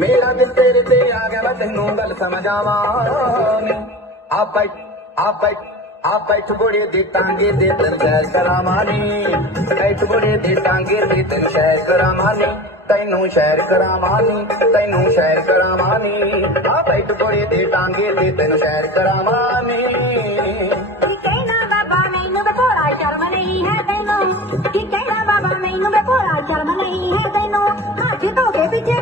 मेरा दिल तेरे ते आ गया मैं तेनू गल समझ आवा आप बैठ बुढ़े दी टांगे दे तेन सैर करावानी बैठ बुढ़े दी टांगे दे तेन सैर करावानी तैनू शैर करावानी तैनू शैर करावानी आ बैठ बुढ़े दी टांगे दे तेन सैर करावानी कहना बाबा मैनू वे भोला शर्म नहीं है तैनू की कहना बाबा मैनू वे भोला शर्म नहीं है तैनू हाथ धो के पीछे